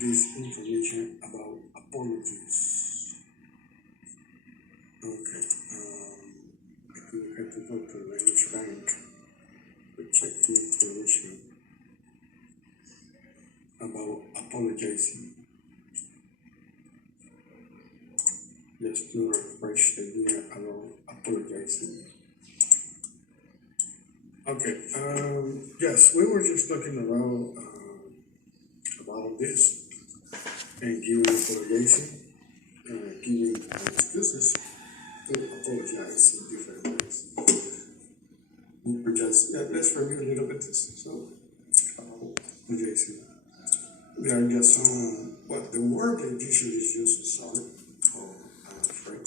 this information about apologies. Okay, I think I have to go to the English bank to check the information about apologizing. Just to refresh the idea about apologizing. Okay, yes, we were just talking about this and giving apologizing, giving excuses to apologize in different ways. We were just, let's review a little bit this. So, apologizing. There are just some, what the word that usually is used is sorry or I'm afraid.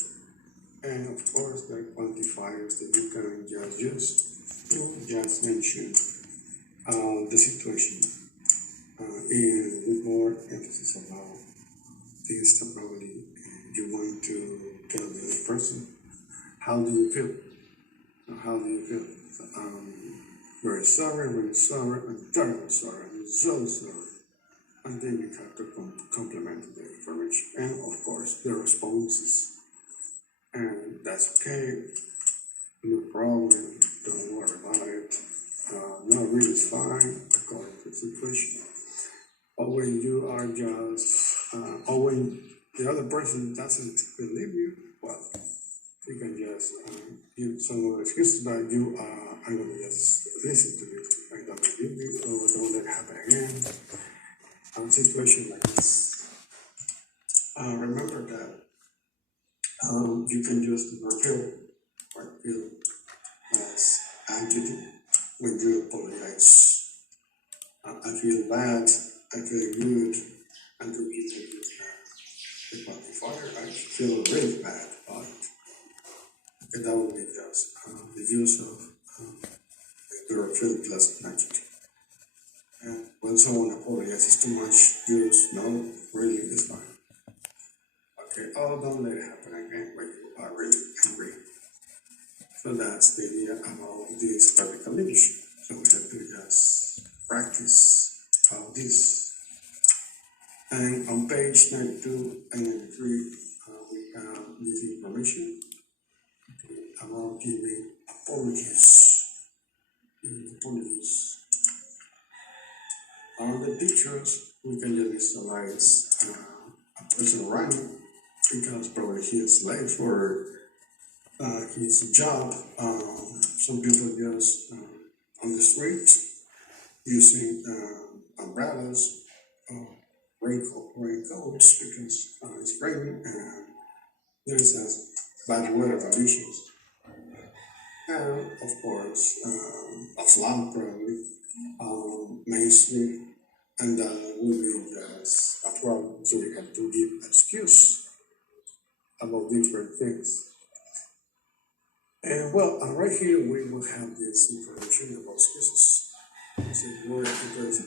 And of course, there are quantifiers that you can just use to just mention the situation and with more emphasis about things that probably you want to tell the other person. How do you feel? How do you feel? So, very sorry, I'm terribly sorry, I'm so sorry. And then you have to complement the information and of course the responses. And that's okay, no problem, don't worry about it. No, really it's fine according to the situation. Or when you are just, or when the other person doesn't believe you, well, you can just give some other excuses that you are, I'm going to just listen to you. I don't believe you, or don't let it happen again. A situation like this. Remember that you can just feel as anxiety when you apologize. I feel bad, I feel good, and to give the quantifier, I feel really bad about it. Okay, that would be just the use of your feel pleasant anxiety. And when someone apologizes too much, use no, really is fine. Okay, oh, don't let it happen again when you are really angry. So that's the idea about this practical leadership. So we have to just practice this. And on page 92 and 93, we have this information about giving apologies. On the pictures, we can just visualize a person running because probably he is late for his job. Some people just on the street using umbrellas, raincoats because it's raining and there's bad weather conditions. And of course, a flood probably Main Street, and that will be just a problem. So we have to give excuse about different things. And well, right here we will have this information about excuses. So word because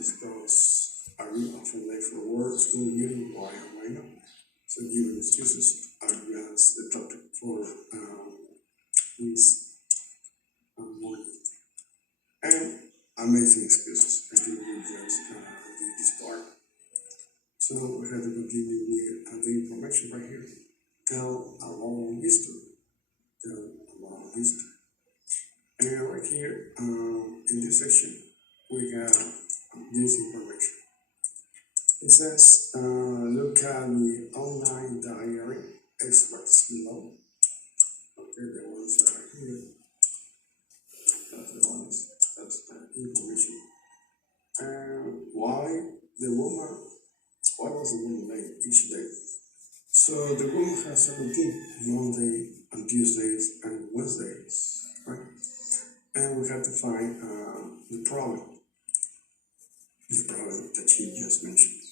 are you often late for work, school meeting, why and why not? So giving excuses are just the topic for this morning. And amazing excuses. I think we just did this part. So we have to continue with the information right here. Tell a long history. And right here in this section, we have this information. It says, look at the online diary experts below. Okay, the ones that are here. That's the ones, that's the information. And why was the woman late each day? So the woman has 17, Monday and Tuesdays and Wednesdays, right? And we have to find the problem that she just mentioned.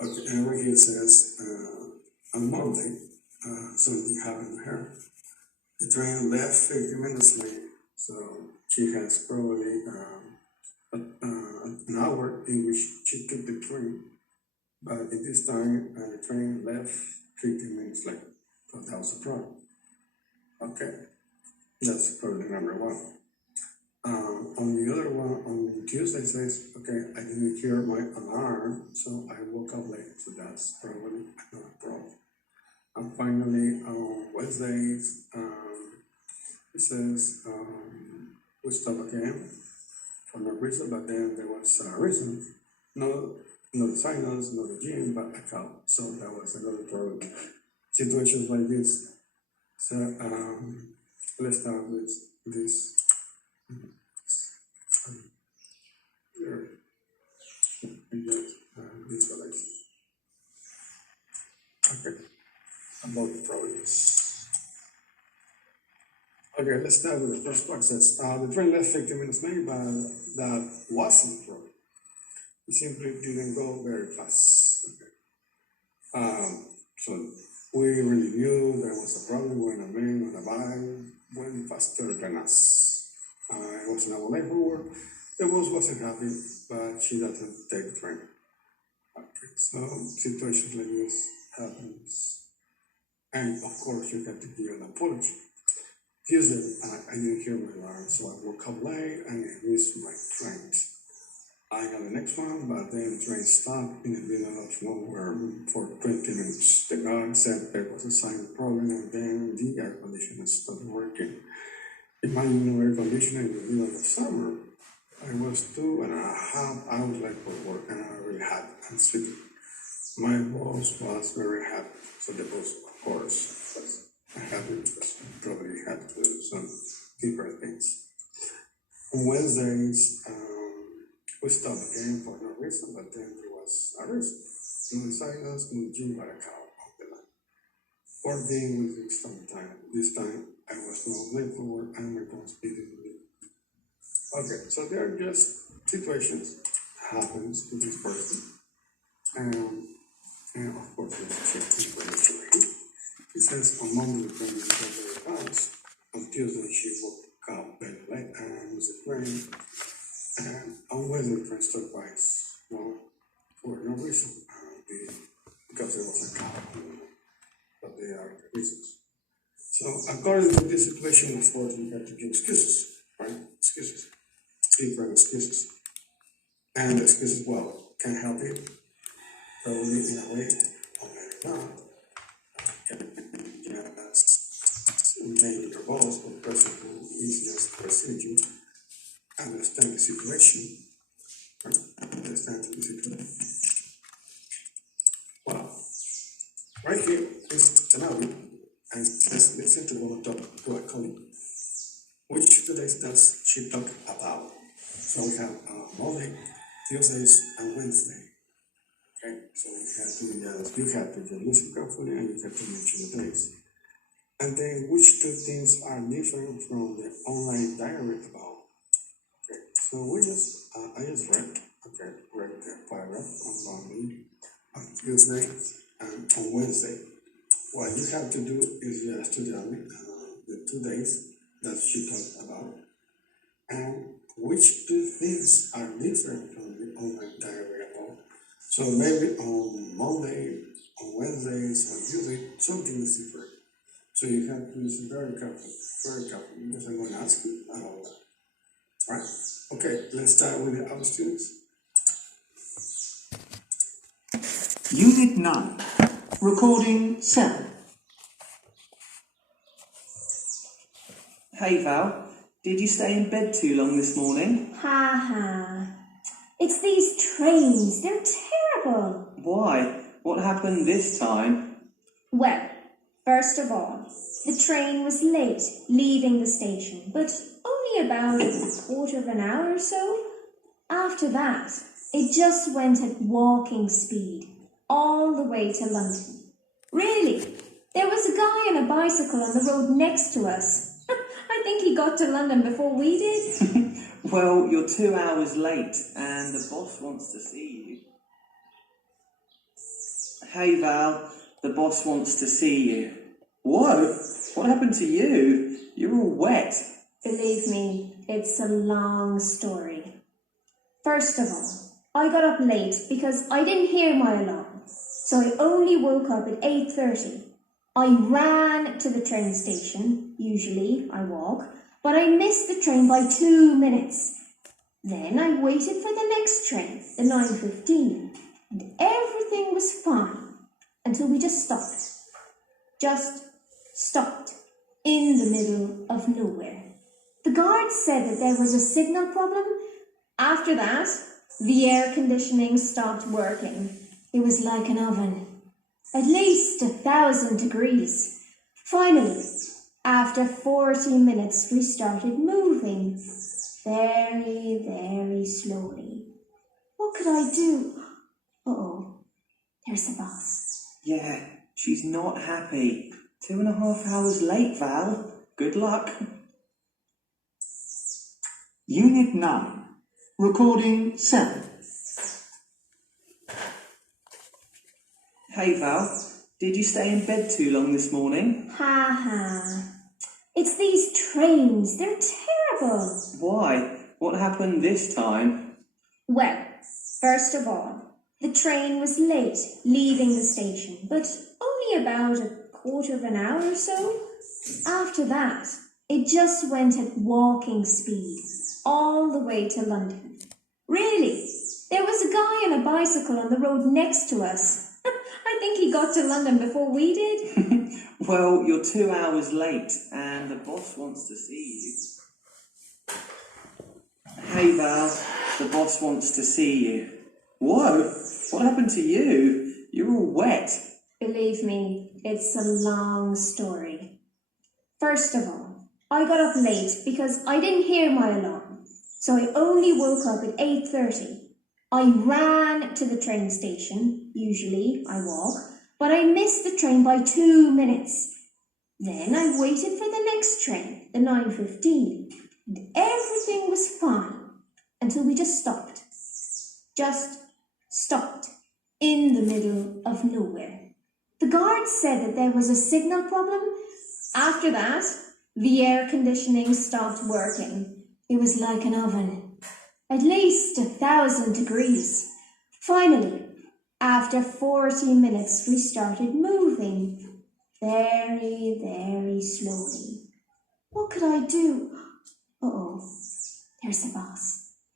Okay, and right here it says, on Monday, something happened to her. The train left 50 minutes late, so she has probably an hour in which she took the train, but at this time the train left 15 minutes late, so that was a problem. Okay, that's problem number one. On the other one, on Tuesday says, okay, I didn't hear my alarm, so I woke up late. So that's probably another problem. And finally, on Wednesdays, it says, we stop again for no reason, but then there was a reason. No, not the sinus, not the gym, but a cow. So that was another problem. Situations like this. So let's start with this. Here. Visualize. Okay, about the problems. Okay, let's start with the first part. It says the train left 15 minutes late, but that wasn't the problem. It simply didn't go very fast. Okay. So we really knew there was a problem when a man on a bike went faster than us. It was an hour late for work. The boss wasn't happy, but she doesn't take the train. Okay, so situations like this happens. And of course you have to give an apology. Tuesday, I didn't hear my alarm, so I woke up late and I missed my train. I got the next one, but then the train stopped in the middle of nowhere for 20 minutes. The guard said there was a silent problem, and then the air conditioner stopped working. Imagine no air conditioner in the middle of summer. I was 2.5 hours late for work, and I really had sleeping. My boss was very happy, so the boss, of course, was happy because he probably had to do some different things. On Wednesdays, we stopped again for no reason, but then there was a reason. No silence, no gym, but a cow on the line. 4 days within some time. This time, I was not late for work, and my boss didn't leave. Okay, so there are just situations happens to this person, and of course, let's check information here. It says on Monday the train was very fast. On Tuesday she woke up very late and was a train. And on Wednesday the train stopped twice. Well, for no reason, because there was a car. But they are the reasons. So according to this situation, of course, we have to give excuses, right? Excuses, different excuses, and excuses, well, can help you probably in a way, or maybe not. Maybe your boss or the person who is just pursuing you understand the situation, right? Understand the situation. Well, right here is scenario, and it says, listen to one talk to a colleague. Which two days does she talk about? So we have Monday, Tuesdays, and Wednesday. Okay, so you have to just listen carefully and you have to mention the days. And then which two things are different from the online diary about? Okay, so I just read the paragraph on Monday, on Tuesday, and on Wednesday. What you have to do is just to tell me the 2 days that she talked about, and which two things are different from the online diary about. So maybe on Monday, on Wednesdays, on Tuesday, something is different. So you have to listen very carefully, because I'm going to ask you about that. Alright, okay, let's start with the other students. Unit 9, Recording 7. Hey Val, did you stay in bed too long this morning? Ha ha. It's these trains, they're terrible. Why? What happened this time? Well, first of all, the train was late leaving the station, but only about a quarter of an hour or so. After that, it just went at walking speed all the way to London. Really, there was a guy on a bicycle on the road next to us. I think he got to London before we did. Well, you're 2 hours late and the boss wants to see you. Hey Val, the boss wants to see you. Whoa, what happened to you? You're all wet. Believe me, it's a long story. First of all, I got up late because I didn't hear my alarm, so I only woke up at 8:30. I ran to the train station, usually I walk, but I missed the train by 2 minutes. Then I waited for the next train, the 9:15, and everything was fine until we just stopped. Just stopped in the middle of nowhere. The guard said that there was a signal problem. After that, the air conditioning stopped working. It was like an oven, at least 1,000 degrees. Finally, after 40 minutes, we started moving, very, very slowly. What could I do? Uh-oh, there's the boss. Yeah, she's not happy. 2.5 hours late, Val. Good luck. Unit 9. Recording 7. Hey, Val. Did you stay in bed too long this morning? Ha ha. It's these trains. They're terrible. Why? What happened this time? Well, first of all, the train was late leaving the station, but only about a quarter of an hour or so. After that, it just went at walking speed all the way to London. Really, there was a guy on a bicycle on the road next to us. I think he got to London before we did. Well, you're 2 hours late and the boss wants to see you. Hey, Val. The boss wants to see you. Whoa, what happened to you? You're all wet. Believe me, it's a long story. First of all, I got up late because I didn't hear my alarm, so I only woke up at 8:30. I ran to the train station, usually I walk, but I missed the train by 2 minutes. Then I waited for the next train, the 9:15, and everything was fine until we just stopped. Just stopped in the middle of nowhere. The guard said that there was a signal problem. After that, the air conditioning stopped working. It was like an oven, at least 1,000 degrees. Finally, after 40 minutes, we started moving, very, very slowly. What could I do? Uh-oh, there's the boss.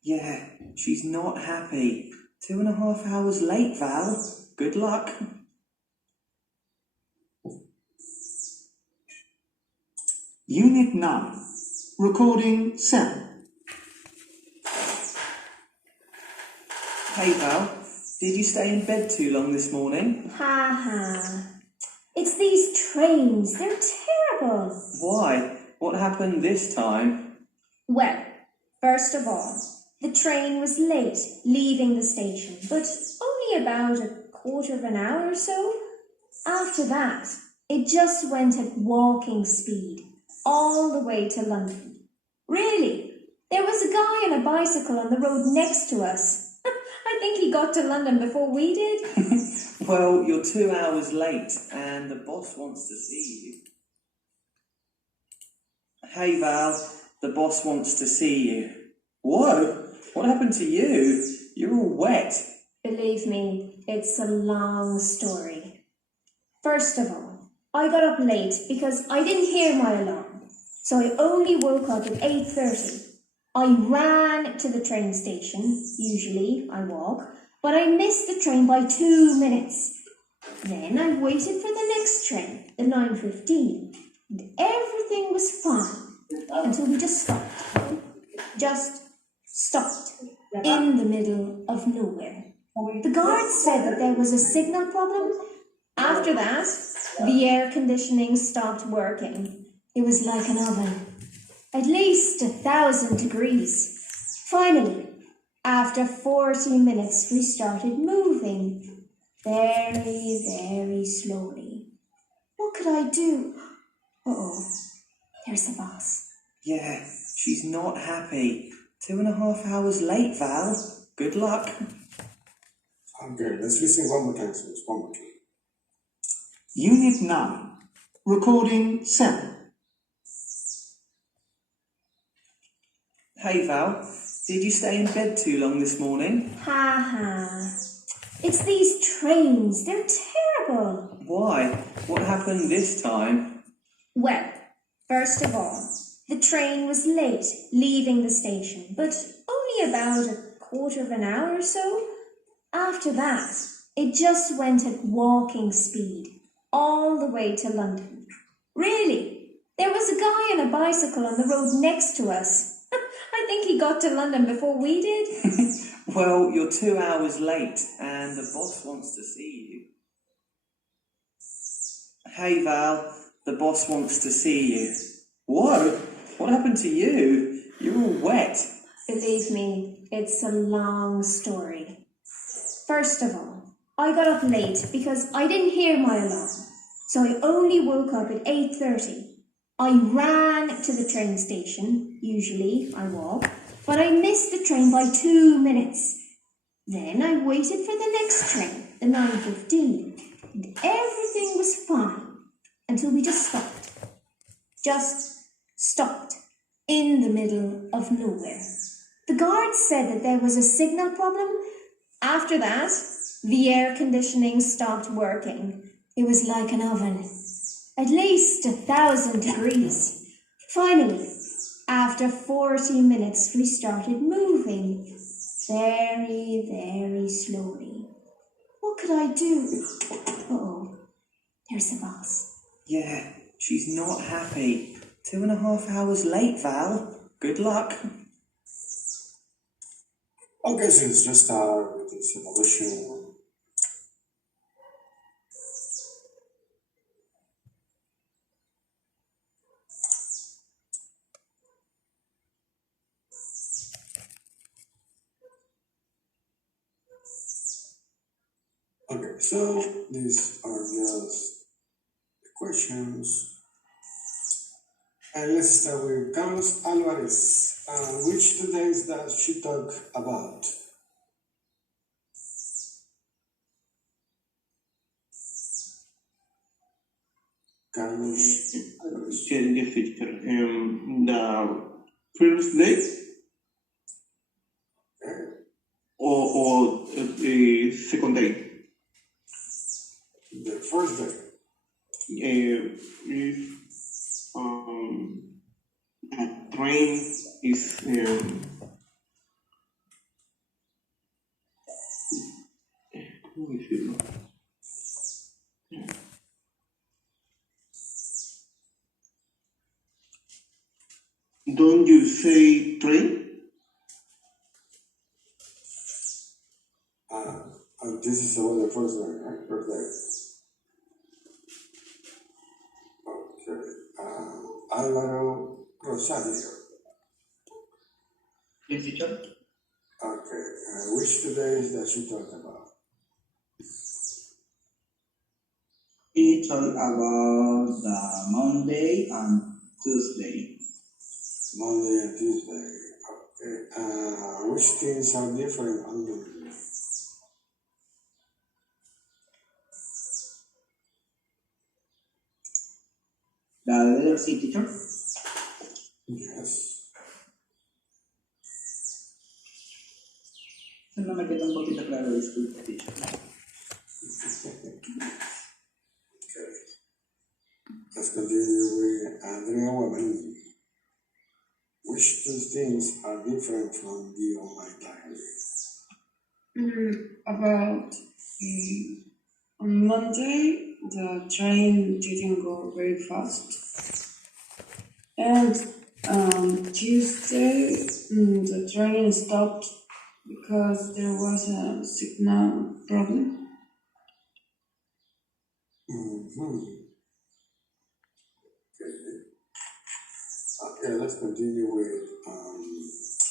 Yeah, she's not happy. 2.5 hours late, Val. Good luck. Unit 9. Recording 7. Hey, Val. Did you stay in bed too long this morning? Ha ha. It's these trains. They're terrible. Why? What happened this time? Well, first of all, the train was late leaving the station, but only about a quarter of an hour or so. After that, it just went at walking speed all the way to London. Really, there was a guy on a bicycle on the road next to us. I think he got to London before we did. Well, you're 2 hours late and the boss wants to see you. Hey, Val. The boss wants to see you. Whoa, what happened to you? You're all wet. Believe me, it's a long story. First of all, I got up late because I didn't hear my alarm, so I only woke up at 8:30. I ran to the train station, usually I walk, but I missed the train by 2 minutes. Then I waited for the next train, the 9:15, and everything was fine until we just stopped. Just stopped in the middle of nowhere. The guard said that there was a signal problem. After that, the air conditioning stopped working. It was like an oven, at least 1,000 degrees. Finally, after 40 minutes, we started moving, very, very slowly. What could I do? Uh-oh, there's the boss. Yeah, she's not happy. 2.5 hours late, Val. Good luck. Okay, let's listen one more time, please. One more time. Unit 9. Recording 7. Hey, Val. Did you stay in bed too long this morning? Ha ha. It's these trains. They're terrible. Why? What happened this time? Well, first of all, The train was late, leaving the station, but only about a quarter of an hour or so. After that, it just went at walking speed, all the way to London. Really, there was a guy on a bicycle on the road next to us. I think he got to London before we did. Well, you're 2 hours late, and the boss wants to see you. Hey, Val, the boss wants to see you. Whoa, what happened to you? You're all wet. Believe me, it's a long story. First of all, I got up late because I didn't hear my alarm, so I only woke up at 8:30. I ran to the train station, usually I walk, but I missed the train by 2 minutes. Then I waited for the next train, the 9:15, and everything was fine until we just stopped. Just stopped in the middle of nowhere. The guards said that there was a signal problem. After that, the air conditioning stopped working. It was like an oven. At least 1,000 degrees. Finally, after 40 minutes, we started moving. Very, very slowly. What could I do? Uh-oh, there's the boss. Yeah, she's not happy. 2.5 hours late, Val. Good luck. Okay, so let's just start with this evolution. Okay, so these are just the questions. And let's start with Carlos Alvarez. Which two days does she talk about? Carlos Alvarez. Yes, teacher. The first day Okay. or the second day The first day. is the train is ¿cómo decirlo? Don't you say train? This is about the first day, right? First day. Okay. Álvaro Rosario. Yes, teacher. Okay. Which two days does she talk about? He talked about the Monday and Tuesday. Monday and Tuesday. Okay. Which things are different on Monday? The letter C, teacher. Yes. No me queda un poquito claro, disculpe, teacher. Okay. Let's continue with Andrea Wabani. Which two things are different from the online diary? About on Monday, the train didn't go very fast, and Tuesday, the train stopped because there was a signal problem. Mm-hmm. Okay, let's continue with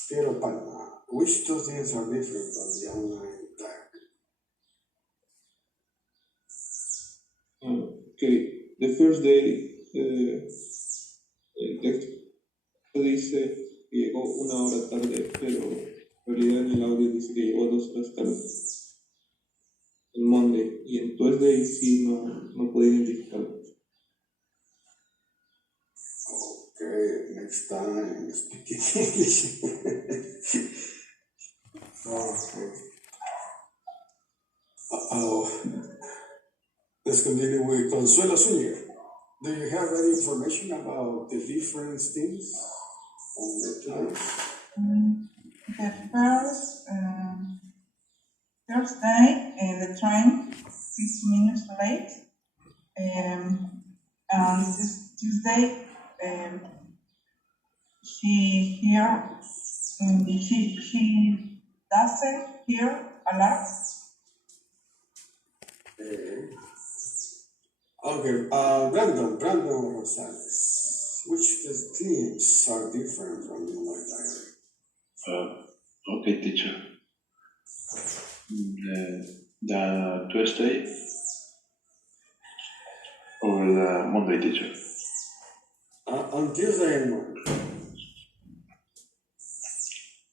Piero Palma. Which two things are different from the online diary? Okay, the first day el texto dice que llegó 1 hora tarde, pero en realidad en el audio dice que llegó 2 horas tarde. El Monday y en Tuesday sí no puedo identificarlo. Okay, next time speak in English. Okay. Uh-oh. Let's continue with Consuelo Zúñiga. Do you have any information about the different things on the today? The first day, the train 6 minutes late. And Tuesday, she doesn't hear alarm. Okay, Brandon Rosales. Which the themes are different from my diary? Okay, teacher. The Tuesday or the Monday, teacher? On Tuesday and Monday.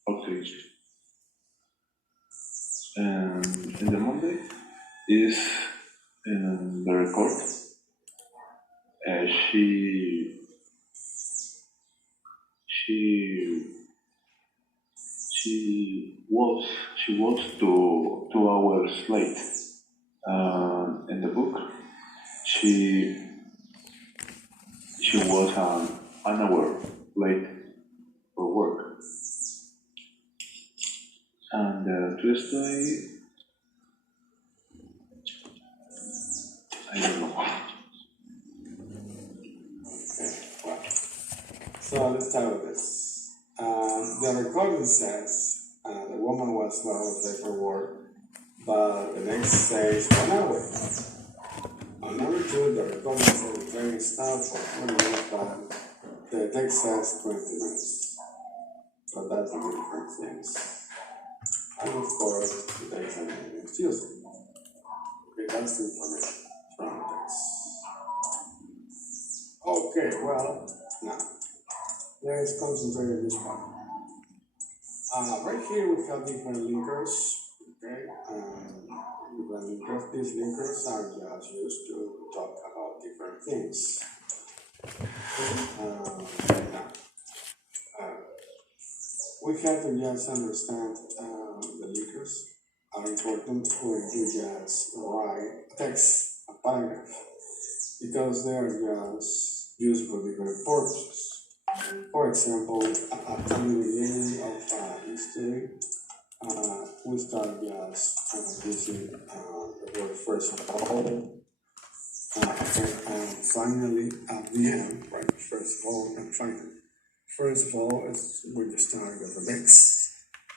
Okay. And the Monday is in the record. She was 2 hours late. In the book, she was an hour late for work. And Tuesday, I don't know. Well, so let's start with this. The recording says the woman was 2 hours late for work, but the next says 1 hour. On number 2, the recording says the train stopped for 20 minutes, but the text says 20 minutes. So that's the different things. And of course, the text and the is Tuesday. Okay, that's the information from the text. Okay, well, now, let's concentrate on this part. Right here we have different linkers, okay? Different linkers. These linkers are just used to talk about different things. Now, we have to just understand the linkers are important when you just write text, a paragraph, because they are just used for different purposes. For example, at the beginning of history, we start just using the word first of all, and finally at the end, right? First of all and finally. First of all, is when you start with the text,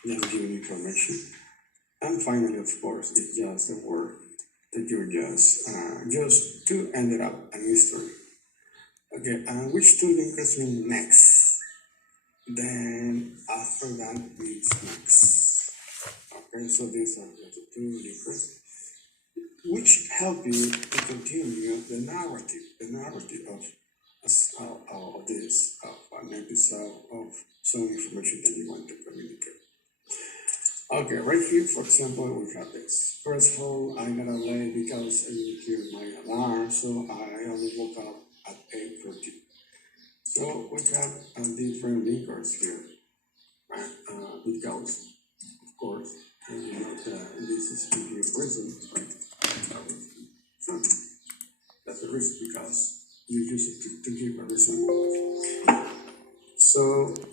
just giving information, and finally, of course, it's just the word that you just to end up an history. Okay, and which two linkers mean next? Then after that means next. Okay, so these are the two linkers which help you to continue the narrative of this, of an episode of some information that you want to communicate. Okay, right here, for example, we have this. First of all, I got up late because I didn't hear my alarm, so I only woke up at 8:30. So we have different linkers here, right? Because, of course, this is to give reason, right? That's the reason, because you use it to give a reason. So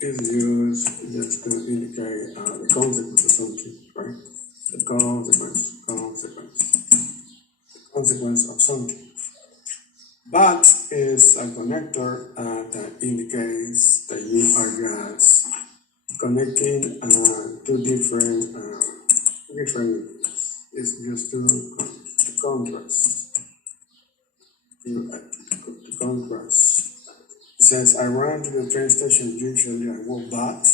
it's used just to indicate the consequence of something, right? The consequence of something. But it's a connector that indicates that you are just connecting two different. It's just to contrast. To contrast. It says, I ran to the train station. Usually I walk back.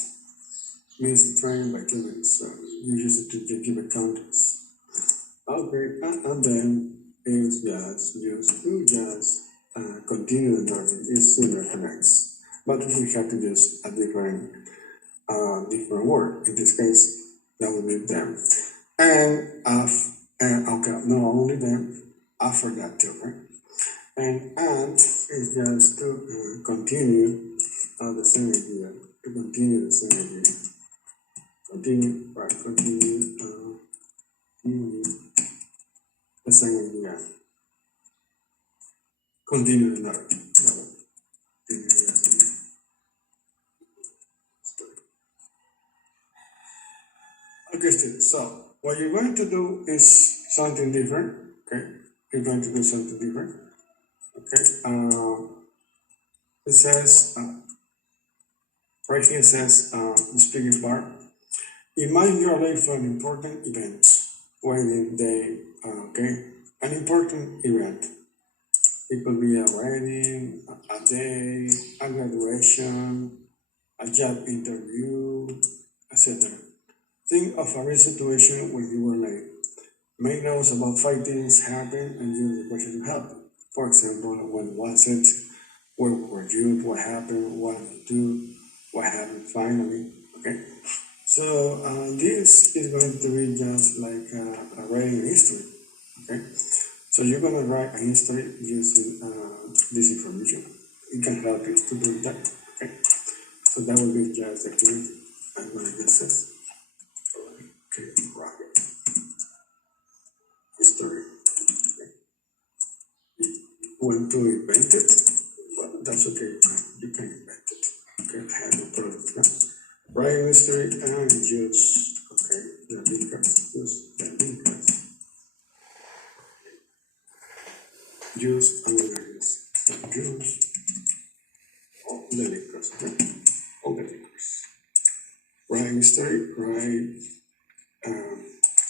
Means the train by 2 minutes. So you use it to give a context. Okay, and then it's just used to just continue the narrative. It's similar to next. But we have to use a different word. In this case, that would be them. And okay, not only them, after that too, right? And is just to continue the same idea. To continue the same idea. Continue the same idea. continue the narrative. Okay, Steve. So what you're going to do is something different. Okay, you're going to do something different. Okay. It says right here. It says the speaking part. Imagine you are late for an important event, wedding day. Okay, an important event. It could be a wedding, a day, a graduation, a job interview, etc. Think of a real situation when you were late. Make notes about 5 things happened and use the question to help. For example, when was it? Where were you? What happened? What did you do? What happened finally? Okay. So this is going to be just like a writing history. Okay. So you're gonna write a history using this information. It can help you to do that. Okay. So that will be just the activity. I'm gonna get this. Okay, right. History. Okay. Want to invent it? Well, that's okay. You can invent it. Okay, I have no problem with that. Write history and use the linkers. Use the linkers. Use and linkers. Use all the linkers. Okay? All the linkers. Write history. Write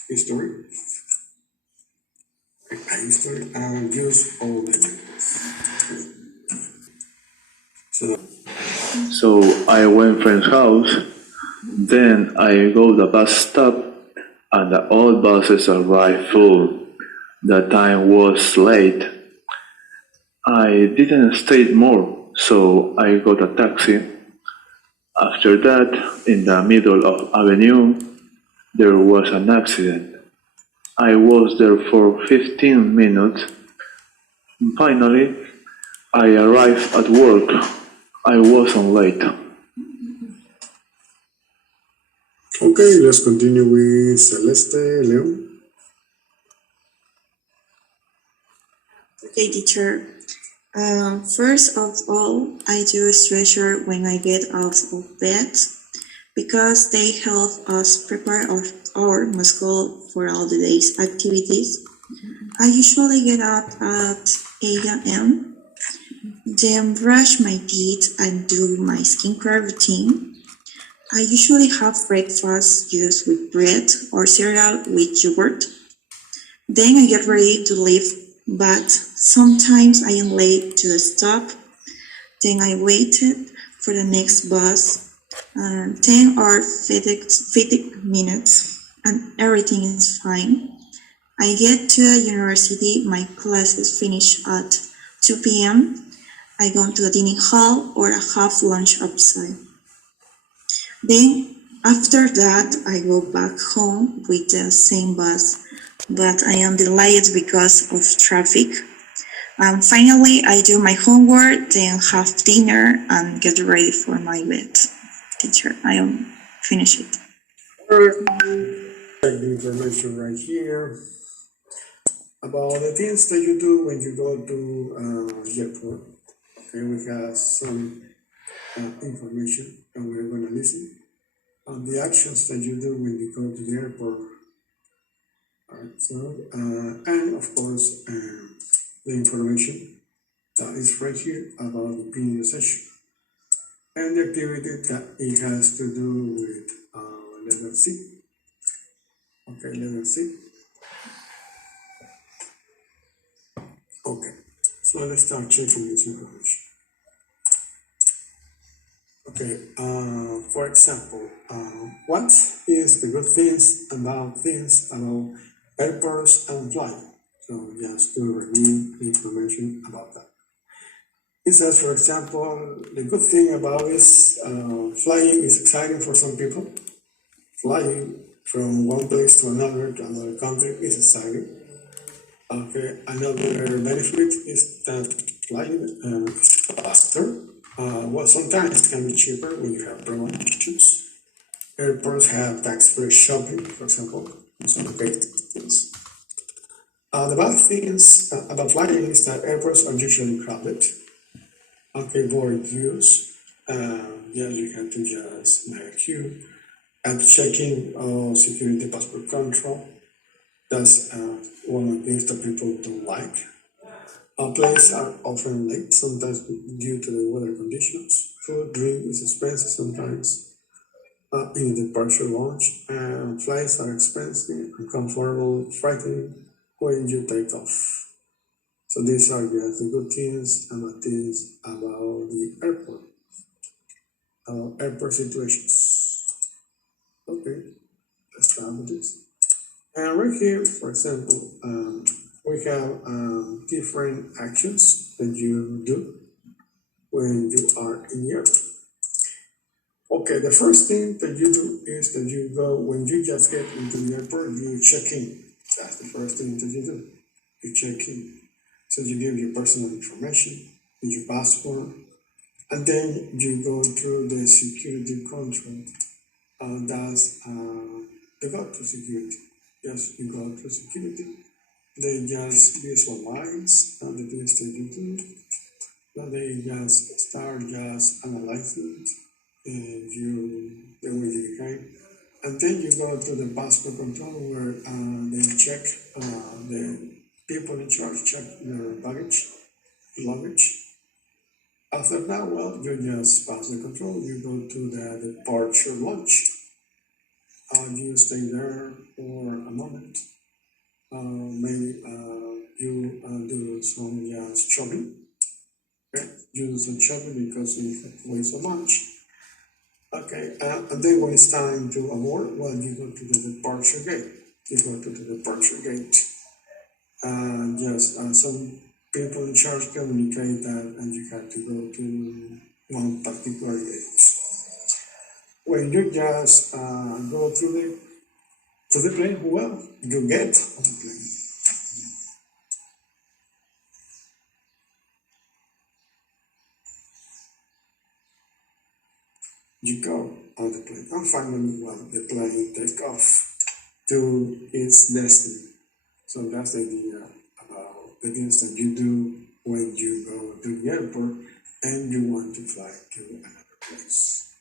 history. History and use all the linkers. So I went friend's house, then I go to the bus stop, and all buses arrived full. The time was late. I didn't stay more, so I got a taxi. After that, in the middle of avenue, there was an accident. I was there for 15 minutes. Finally, I arrived at work. I wasn't late. Okay, let's continue with Celeste, Leon. Okay, teacher. First of all, I do stretcher when I get out of bed because they help us prepare our muscle for all the day's activities. I usually get up at 8 a.m., then brush my teeth and do my skincare routine. I usually have breakfast used with bread or cereal with yogurt. Then I get ready to leave, but sometimes I am late to the stop. Then I waited for the next bus, 10 or 50 minutes, and everything is fine. I get to the university, my classes finish at 2 p.m. I go to the dining hall or have lunch outside. Then after that, I go back home with the same bus, but I am delayed because of traffic. Finally, I do my homework, then have dinner and get ready for my bed. Teacher, I am finished. The information right here about the things that you do when you go to the airport. Okay, we have some information and we're going to listen on the actions that you do when you go to the airport. Alright, so, and of course, the information that is right here about the previous session and the activity that it has to do with level C. Okay, level C. Okay, so let's start checking this information. Okay, for example, what is the good things about airports and flying? So just to review information about that. It says, for example, the good thing about is flying is exciting for some people. Flying from one place to another country is exciting. Okay, another benefit is that flying is faster. Well, sometimes it can be cheaper when you have promotions. Airports have tax-free shopping, for example. Some great things. The bad things about flying is that airports are usually crowded. Okay, board queues. Yeah, you have to just make a queue. And checking security passport control. That's one of the things that people don't like. Planes are often late, sometimes due to the weather conditions. Food, drink is expensive sometimes. In the departure lounge, flights are expensive, uncomfortable, frightening when you take off. So these are just the good things and bad things about the airport. Airport situations. Okay, let's start with this. And right here, for example, we have different actions that you do when you are in the airport. Okay, the first thing that you do is that you go, when you just get into the airport, you check in. That's the first thing that you do. You check in. So you give your personal information, your passport, and then you go through the security control. That's you go to security. Yes, you go to security. They just visualize the things that you do. They just start just analyzing and the way you can. And then you go to the passport control where they check the people in charge check your luggage. After that, well, you just pass the control. You go to the departure lounge. You stay there for a moment. Maybe you do some shopping. Okay, you do some shopping because you have to wait so much. Okay, and then when it's time to board, well, you go to the departure gate. You go to the departure gate. Yes, some people in charge communicate that, and you have to go to one particular gate. When you just go to the plane, well, you get on the plane. You go on the plane, and finally, well, the plane take off to its destiny. So that's the idea about the things that you do when you go to the airport and you want to fly to another place.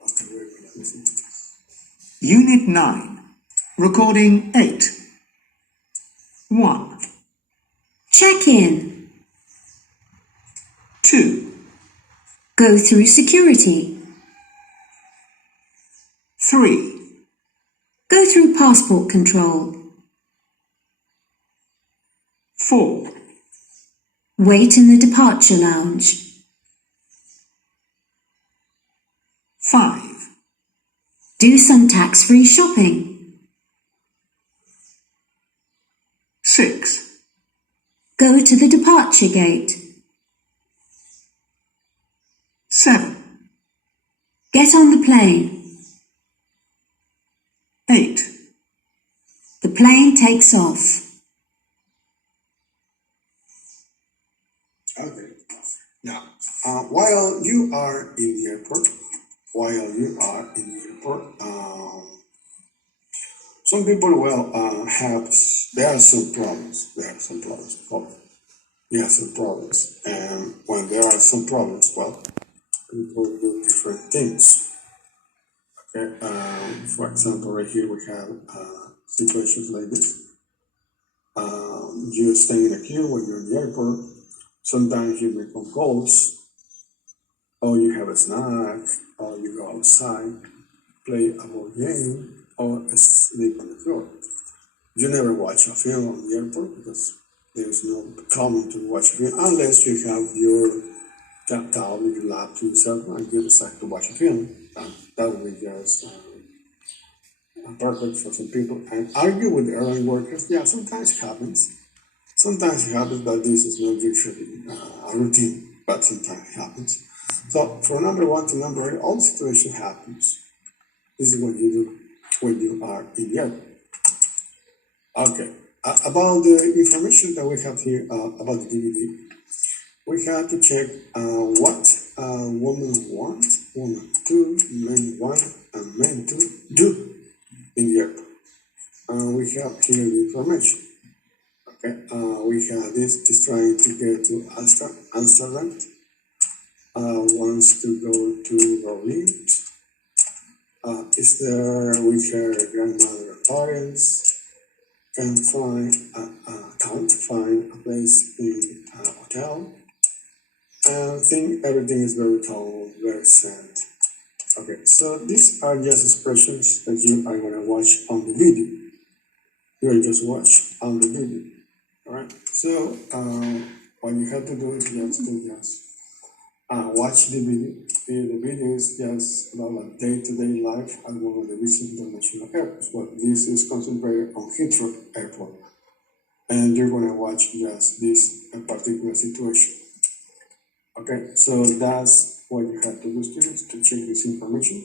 Okay, we're going to listen to this. Unit 9. Recording 8. 1. Check in. 2. Go through security. 3. Go through passport control. 4. Wait in the departure lounge. 5. Do some tax-free shopping. 6. Go to the departure gate. 7. Get on the plane. 8. The plane takes off. Okay. Now, while you are in the airport, some people there are some problems. And when there are some problems, well, people do different things. Okay. For example, right here we have situations like this. You stay in a queue when you're in the airport. Sometimes you make phone calls, or you have a snack, or you go outside, play a board game, or sleep on the floor. You never watch a film on the airport because there's no common to watch a film unless you have your tablet, your laptop, yourself, and you decide to watch a film. That would be just perfect for some people. And argue with airline workers, yeah, sometimes it happens. Sometimes it happens, but this is not usually a routine, but sometimes it happens. So from number 1 to number 8, all situation happens. This is what you do when you are in the airport. Okay, about the information that we have here about the DVD, we have to check what women want, women do, men want, and men do in the airport. We have here the information. Okay, we have this is trying to get to Amsterdam. Wants to go to Berlin. Is there with her grandmother or parents. Can't find a place in a hotel. I think everything is very calm, very sad. Okay, so these are just expressions that you are gonna watch on the video. You will just watch on the video. Alright, so what you have to do is just watch the video. The video is just about a day-to-day life at one of the recent international airports. Well, this is concentrated on Heathrow Airport. And you're going to watch just this particular situation. Okay, so that's what you have to do, students, to check this information.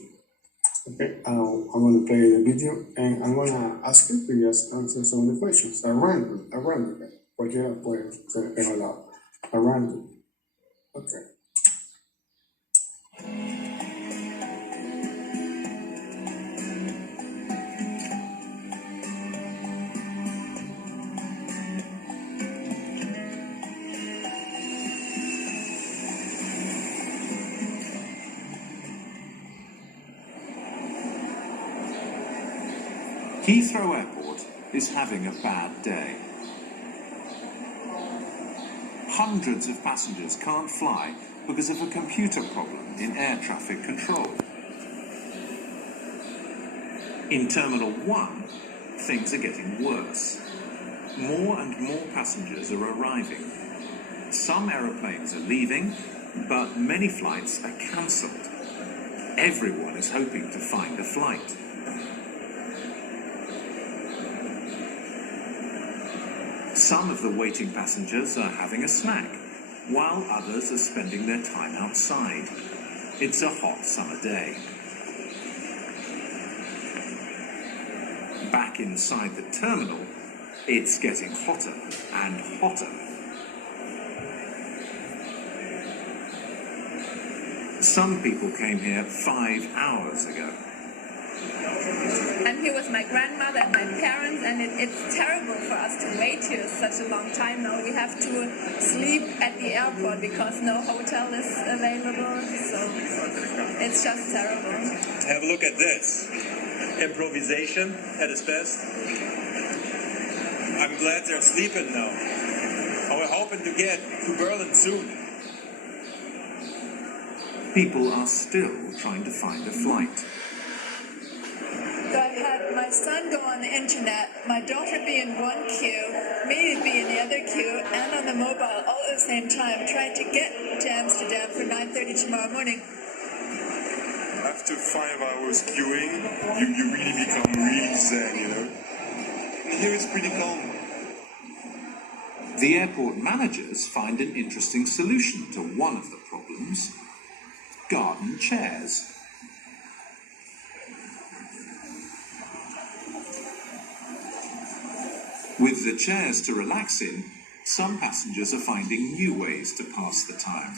Okay, I'm going to play the video and I'm going to ask you to just answer some of the questions. A random, cualquiera puede ser evaluado. A random. Okay. Heathrow Airport is having a bad day. Hundreds of passengers can't fly because of a computer problem in air traffic control. In Terminal 1, things are getting worse. More and more passengers are arriving. Some aeroplanes are leaving, but many flights are cancelled. Everyone is hoping to find a flight. Some of the waiting passengers are having a snack, while others are spending their time outside. It's a hot summer day. Back inside the terminal, it's getting hotter and hotter. Some people came here 5 hours ago. I'm here with my grandmother and my parents, and it's terrible for us to wait here such a long time now. We have to sleep at the airport because no hotel is available, so it's just terrible. Have a look at this. Improvisation at its best. I'm glad they're sleeping now. We're hoping to get to Berlin soon. People are still trying to find a flight. So I've had my son go on the internet, my daughter be in one queue, me be in the other queue, and on the mobile all at the same time, trying to get to Amsterdam for 9:30 tomorrow morning. After 5 hours queuing, you really become really zen, you know. And here it's pretty calm. The airport managers find an interesting solution to one of the problems: garden chairs. With the chairs to relax in, some passengers are finding new ways to pass the time.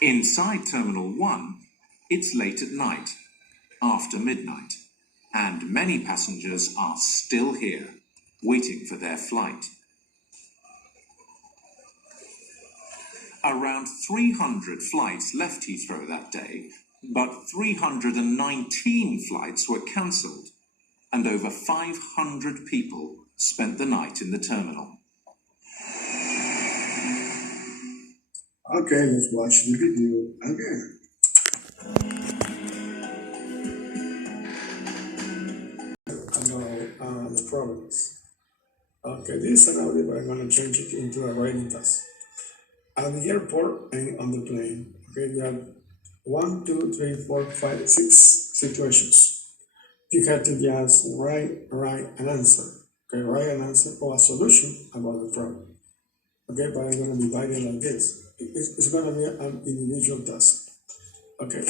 Inside Terminal 1, it's late at night, after midnight, and many passengers are still here, waiting for their flight. Around 300 flights left Heathrow that day, but 319 flights were cancelled, and over 500 people spent the night in the terminal. Okay, let's watch the video again. About the problems. Okay, this is an audio, but I'm going to change it into a writing task. At the airport and on the plane, okay, you have 1, 2, 3, 4, 5, 6 situations. You have to just write an answer. Okay, write an answer or a solution about the problem. Okay, but I'm going to divide it like this. It's going to be an individual task. Okay,